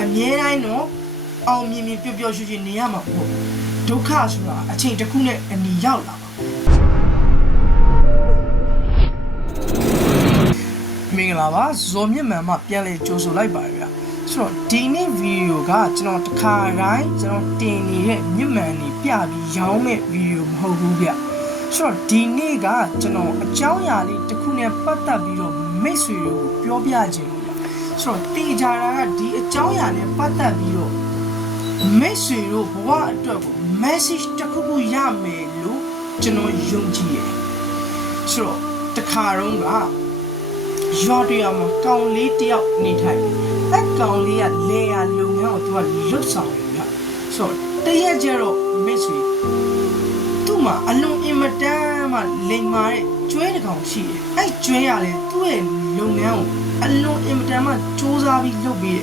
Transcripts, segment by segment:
အမြဲတမ်းတော့အောင်မြင်မြင်ပျော်ပျော်ရွှင်ရွှင်နေရမှာပေါ့ဒုက္ခဆိုတာအချိန်တစ်ခုနဲ့အနီရောက်လာပါမင်္ဂလာပါဇော်မြင့်မှန်မှပြန်လဲကြိုဆိုလိုက်ပါရဗျဆိုတော့ဒီနေ့ဗီဒီယိုကကျွန်တော်တစ်ခါတိုင်းကျွန်တော်တင်နေတဲ့မြင့်မှန်နေပြပြီးရောင်းမဲ့ဗီဒီယိုမဟုတ်ဘူးဗျဆိုတော့ဒီနေ့ကကျွန်တော်အကြောင်းအရာလေးတစ်ခုနဲ့ပတ်သက်ပြီးတော့မိတ်ဆွေတွေကိုပြောပြခြင်းလို့ဆိုတော့တေချာတာကဒီအကြောင်းအရာနဲ့ပတ်သက်ပြီးတော့မိတ်ဆွေတို့ဘဝအတွက်ကို message တစ်ခုခုရမယ်လို့ကျွန်တော်ယုံကြည်တယ်ဆိုတော့တခါတော့ကရွာတရမှာကောင်လေးတယောက်နေထိုင်အဲ့ကောင်လေးကလေယာလုပ်ငန်းကိုသူကလွတ်ဆောင်နေတာဆိုတော့တရက်ကျတော့မိတ်ဆွေသူ့မှာအလုံးအင်မတန်မှလိမ်မာတဲ့ကျွဲတစ်ကောင်ရှိတယ်အဲ့ကျွဲရလေသူ့ရဲ့လုပ်ငန်းကိုအလုံးအင်မတန်မှစူးစမ်းပြီးလုပ်ပြီး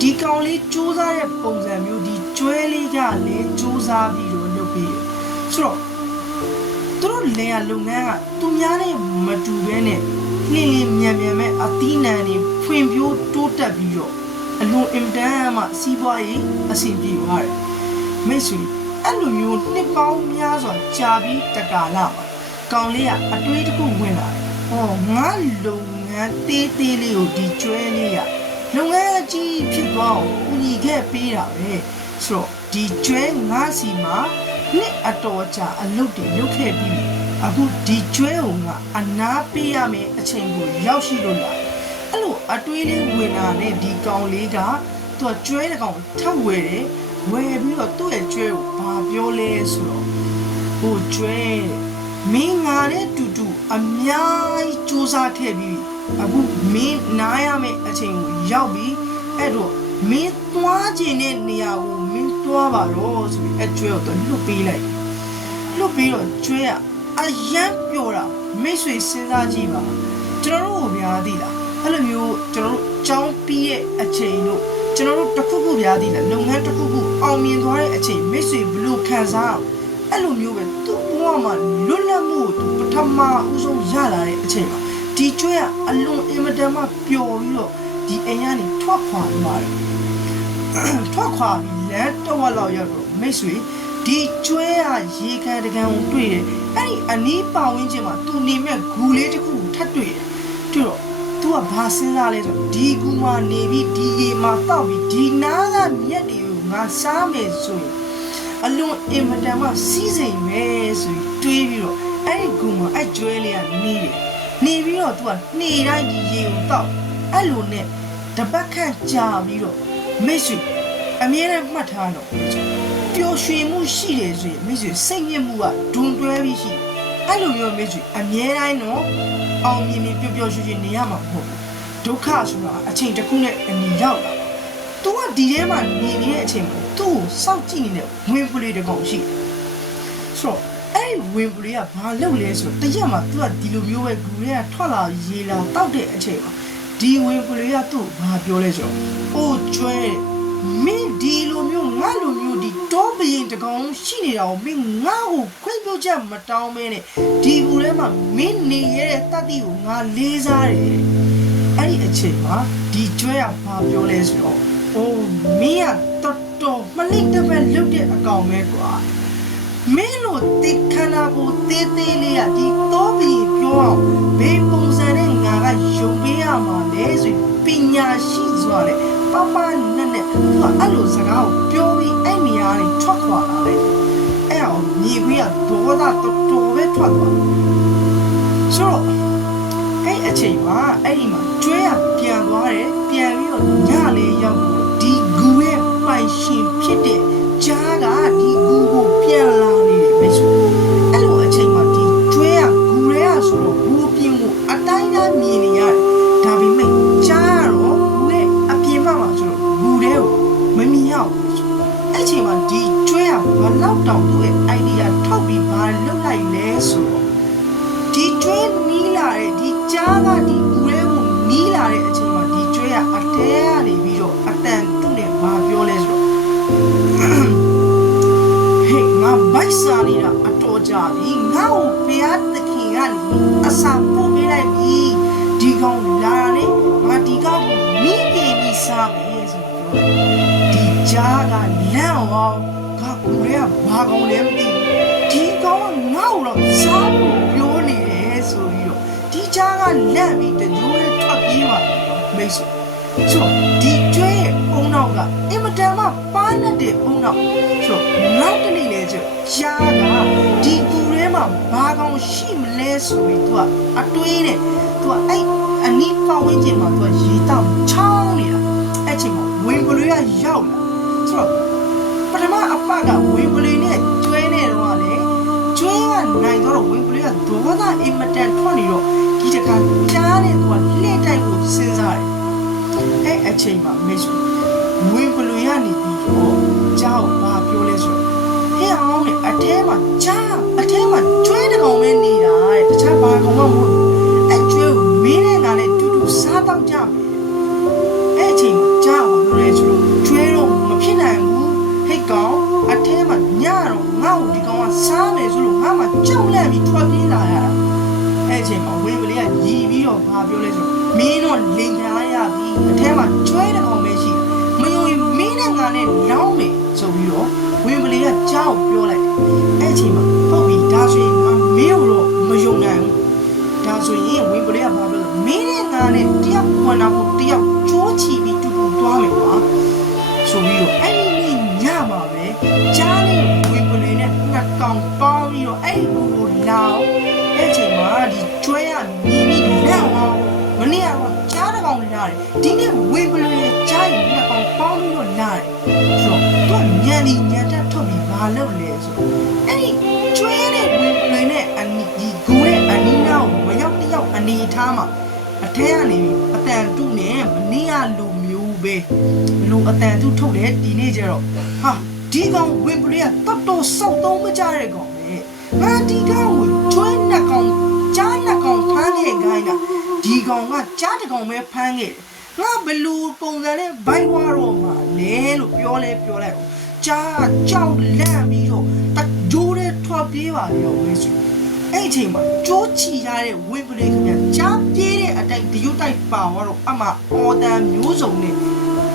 ဒီကောင်လေးစူးစမ်းတဲ့ပုံစံမျိုးဒီကျွဲလေးကလည်းစူးစမ်းပြီးတော့လုပ်ပြီးဆိုတော့သူတို့လေယာလုပ်ငန်းကသူများနဲ့မတူဘဲနဲ့လင်းလင်းမြန်မြန်မဲ့အသီးနှံတွေဖွံ့ဖြိုးတိုးတက်ပြီးတော့အလုံးအင်တန်မှစီးပွားရေးအဆင်ပြေသွားတယ်မိတ်ဆွေအဲ့လိုမျိုးနှစ်ပေါင်းများစွာကြာပြီးတကာလမှာကောင်လေးကအတွေးတစ်ခုဝင်လာတယ်ဟောငါလုပ်ငန်းတေးသေးလေးကိုဒီကျွဲလေးကလုပ်ငန်းအကြီးဖြစ်သွားအောင်ဦးညီခဲ့ပေးတာပဲဆိုတော့ဒီကျွဲငါစီမှာနှစ်အတော်ကြာအလုပ်တွေလုပ်ခဲ့ပြီးအခုဒီကျွဲုံကအနာပေးရမယ်အချိန်ကိုရောက်ရှိလို့လာအဲ့လိုအတွေးလေးဝင်လာတဲ့ဒီကောင်လေးကသူကကျွဲတစ်ကောင်ထပ်ဝယ်တယ်ဝယ်ပြီးတော့သူ့ရဲ့ကျွဲကိုဘာပြောလဲဆိုတော့ဟိုကျွဲမင်းငါနဲ့တူတူအများကြီးစူးစမ်းခဲ့ပြီးအခုမင်းနားရမယ့်အချိန်ကိုရောက်ပြီးအဲ့တော့မင်းသွားခြင်းတဲ့နေရာကိုမင်းသွားပါတော့ဆိုပြီးအကျွဲကိုလွတ်ပေးလိုက်လွတ်ပြီးတော့ကျွဲကအယံပျော်တာမိတ်ဆွေစဉ်းစားကြည့်ပါကျွန်တော်တို့ဗျာသိလားအဲ့လိုမျိုးကျွန်တော်တို့ကြောင်းပြီးရဲ့အချိန်တို့ကျွန်တော်တို့တစ်ခုခုဗျာသိလားလုပ်ငန်းတစ်ခုခုအောင်မြင်သွားတဲ့အချိန်မိတ်ဆွေဘလို့ခံစားအဲ့လိုမျိုးပဲသူ့ဘဝမှာလွတ်လပ်မှုကိုသူပထမဦးဆုံးရလာတဲ့အချိန်မှာဒီကျွဲကအလွန်အင်မတန်မှပျော်ပြီးတော့ဒီအိမ်ကနေထွက်ခွာသွားတယ်ထွက်ခွာပြီးလမ်းတော့လောက်ရောက်တော့မိတ်ဆွေဒီကျွဲကရေခံတကံကိုတွေ့တယ်အဲ့ဒီအနီးပါဝင်းချင်းမှာသူနေမဲ့ဂူလေးတစ်ခုကိုထပ်တွေ့တယ်တွေ့တော့သူကဘာစဉ်းစားလဲဆိုဒီဂူမှာနေပြီးဒီရေမှာတောက်ပြီးဒီနားကမြက်တွေကိုငါစားမယ်ဆိုရင်အလွန်အင်မတန်မှစီးစိမ်ပဲဆိုပြီးတွေးပြီးတော့အဲ့ဒီဂူမှာအဲ့ကျွဲလေးကနေတယ်နေပြီးတော့သူကနေတိုင်းဒီရေကိုတောက်အဲ့လိုနဲ့တပတ်ခန့်ကြာပြီးတော့မိတ်ဆွေအမြဲတမ်းမှတ်ထားတော့ပျော်ရွှင်မှုရှိတယ်ဆိုရင်မိတ်ဆွေစိတ်ညစ်မှုကဒွန်တွဲပြီးရှိအဲ့လိုမျိုးမိတ်ဆွေအမြဲတမ်းတော့အောင်မြင်မြင်ပျော်ပျော်ရွှင်ရွှင်နေရမှာမဟုတ်ဘူးဒုက္ခဆိုတာအချိန်တစ်ခုနဲ့အနီရောက်လာသူကဒီထဲမှာနေနေတဲ့အချိန်မှာသူ့ကိုစောင့်ကြည့်နေတဲ့ဝင်ပလေးတစ်ကောင်ရှိဆိုတော့အဲ့ဒီဝင်ပလေးကဘာလုပ်လဲဆိုတော့တရက်မှာသူကဒီလိုမျိုးပဲဂူထဲကထွက်လာရေလာတောက်တဲ့အချိန်မှာဒီဝင်ပလေးကသူ့ဘာပြောလဲဆိုတော့အိုးကျွဲမင်းဒီလိုမျိုးငါလိုမျိုးဒီတောပရင်တကောင်ရှိနေတာကိုမင်းငါ့ကိုခွင့်ပြုချက်မတောင်းမဲနဲ့ဒီကူထဲမှာမင်းနေရတဲ့တတိကိုငါလေးစားတယ်အဲ့ဒီအချိန်မှာဒီကျွဲကဘာပြောလဲဆိုတော့အိုးမင်းကတော်မလိမ့်တပတ်လုတ်တဲ့အကောင်ပဲကွာမင်းတို့တိခန္ဓာကိုတေးသေးလေးကဒီတောပရင်ပြောအောင်ဘေးပုံစံနဲ့ငါကယုံပေးရမှာလေဆိုပညာရှိစွာနဲ့ပပနဲ့သူကအဲ့လိုစကားကိုပြောပြီးအဲ့နေရာကနေထွက်ခွာလာတယ်အဲ့အောင်ညီခွေးကဒေါသတော်ပဲထွက်သွားဆိုတော့အဲ့အချိန်မှာအဲ့ဒီမှာကျွဲကပြန်သွားတယ်ပြန်ပြီးတော့ညလေးရောက်ဒီဂူရဲ့ပိုင်ရှင်ဖြစ်တဲ့ကြားကဒီဂူကိုပြန်လာနေတယ်ပဲဆိုအဲ့လိုအချိန်မှာဒီကျွဲကဂူရဲကဆိုတော့ဂူပြင်းကိုအတိုင်းသားမြင်နေရတယ်ဒါပေမဲ့ကြားကတော့ဂူရဲ့အပြင်ဘက်မှာဆိုတော့ဂူထဲကိုမမြင်ရဘူးအဲ့ချိန်မှာဒီကျွဲကဘလောက်တောင်သူ့ရဲ့ idea ထောက်ပြီးဘာလုပ်လိုက်လဲဆိုတော့ဒီကျွဲနီးလာတဲ့ဒီကြားကဒီဂူရဲကိုနီးလာတဲ့အချိန်မှာဒီကျွဲကအတဲကနေပြီးတော့အတန်တုနဲ့ဘာပြောလဲဆိုတော့ဟေးငါဘိုက်စာနေတာအတော်ကြာပြီငါ့ကိုဘုရားသခင်ကနေအစာပို့ပေးလိုက်ပြီဒီကောင်လာတယ်ငါဒီကောင်ကိုမိနေပြီစားမယ်ဆိုတော့ ဒီကြားကလန့်အောင်ကကိုရဲကဘာကောင်းလဲမသိဒီကောင်ကငေါ့တော့စားဖို့ပြောနေတယ်ဆိုပြီးတော့ဒီကြားကလန့်ပြီးတညိုးလေးထွက်ပြေးပါမိတ်ဆွေဆိုဒီကျွဲရဲ့အုံနောက်ကအင်မတန်မှပါးနဲ့တဲ့အုံနောက်ဆိုနောက်တနေ့လေကျရှားကဒီကူထဲမှာဘာကောင်းရှိမလဲဆိုပြီးသူကအတွေးနဲ့သူကအဲ့အနီးပတ်ဝန်းကျင်မှာသူကရေတောက်ချောင်းနေတာအဲ့ချိန်မှာဝင်ပလွေးကရောက်လာဆိုတော့ပထမအပကဝင်ပလွေးနဲ့ကျွဲနဲ့တော့လေကျွဲကနိုင်တော့ဝင်ပလွေးကဒေါသအင်မတန်ထွက်နေတော့ဒီတခါကြားတဲ့သူကလှည့်တိုက်ဖို့စဉ်းစားတယ်အဲ့အချိန်မှာမိတ်ဆွေဝင်ပလွေကနေပြီးတော့ကြားကိုဘာပြောလဲဆိုတော့ဟဲ့အောင်လေအထဲမှာကြားအထဲမှာကျွဲတကောင်ပဲနေတာတဲ့တခြားဘာကောင်မှမဟုတ်အဲ့ကျွဲကိုမင်းနဲ့ငါနဲ့တူတူစားတော့ကြမယ်အဲ့အချိန်မှာကြားကိုပြောလဲဆိုတော့ကျွဲတော့မဖြစ်နိုင်ဘူးဟဲ့ကောင်အထဲမှာညတော့ငါ့ကိုဒီကောင်ကစားမယ်ဆိုလို့ငါမှကြောက်လန့်ပြီးထွက်ပြေးလာရတာအဲ့အချိန်မှာဝင်ပလွေကရီပြီးတော့ဘာပြောလဲဆိုတော့မင်းတော့လင်ခံလိုက်ရပြီအထဲမှာကျွဲတကောင်ပဲရှိမယုံရင်မင်းနဲ့ငါနဲ့လောင်းမယ်ဆိုပြီးတော့ဝင်ပလီကကြားကိုပြောလိုက်အဲ့အချိန်မှာဟုတ်ပြီဒါဆိုရင်ငါမင်းကိုတော့မယုံနိုင်ဘူးဒါဆိုရင်ဝင်ပလီကဘာပြောလဲမင်းနဲ့ငါနဲ့တယောက်ခွန်တာကိုတယောက်ကြိုးချီပြီးတူတူသွားမယ်ကွာဆိုပြီးတော့အဲ့ဒီနေ့ညမှာပဲကြားနဲ့ဝင်ပလီနဲ့နှစ်ကောင်ပေါင်းပြီးတော့အဲ့ဒီကိုလောင်းအဲ့အချိန်မှာဒီကျွဲရမြင်းပြီးလက်အောင်မနေ့ကတော့ကြားတကောင်လာတယ်ဒီနေ့ဝင်ပလီရဲ့ကြားရင်နှစ်ကောင်ပေါင်းပြီးတော့လာတယ်ဆိုတော့သူကညံဒီညံတက်ထုတ်ပြီးဘာလုပ်လဲဆိုတော့အဲ့ဒီကျွဲနဲ့ဝင်ပလီနဲ့အနီဒီဂူရဲ့အနီးနားကိုမရောက်တယောက်အနေထားမှာအထဲကနေအတန်တုနဲ့မနေ့ကလူမျိုးပဲလူအတန်တုထုတ်တယ်ဒီနေ့ကျတော့ဟာဒီကောင်ဝင်ပလီကတတ်တော့စောက်တော့မကြတဲ့ကောင်ပဲငါဒီကောင်ကိုကျွဲနှစ်ကောင်ကြားနှစ်ကောင်ဖမ်းခဲ့ခိုင်းတာဒီကောင်ကကြားတစ်ကောင်ပဲဖမ်းခဲ့ငါဘလူပုံစံနဲ့ဘိုက်ဝါတော့မှာလဲလို့ပြောလိုက်ကြားကြောက်လန့်ပြီးတော့တကြိုးတဲ့ထွက်ပြေးပါရောဝဲဆိုအဲ့အချိန်မှာကြိုးချီရတဲ့ဝင်ပလီခင်ဗျကြားပြေးတဲ့အတိုက်ဒီရုတ်တိုက်ပါတော့အမအော်တန်မျိုးစုံနဲ့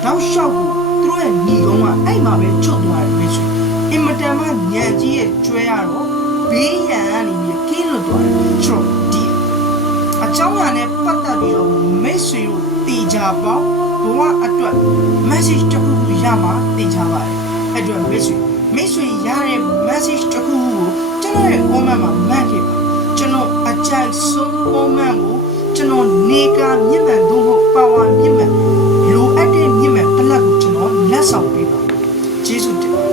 တောက်လျှောက်ကိုသူတို့ရဲ့ညီကောင်ကအဲ့မှာပဲချုပ်သွားတယ်ဝဲဆိုအင်မတန်မှညံကြီးရဲ့ကျွဲရတော့ဘေးရန်ကနေပြီးကင်းလွတ်သွားတယ်ဆိုတော့ဒီအကြောင်းအရာနဲ့ပတ်သက်ပြီးတော့မိတ်ဆွေတို့တေချာပေါင်းဘဝအတွက် message တစ်ခုရမှာတေချာပါတယ်အဲ့တော့မိတ်ဆွေရတဲ့ message တစ်ခုကိုကျွန်တော်ရဲ့ comment မှာမှတ်ခဲ့ပါကျွန်တော်အကြိုက်ဆုံး comment ကိုကျွန်တော်နေကမြင့်မှန်သို့မဟုတ် power မြင့်မှန်လိုအပ်တဲ့မြင့်မှန်တစ်လက်ကိုကျွန်တော်လက်ဆောင်ပေးပါကျေးဇူးတင်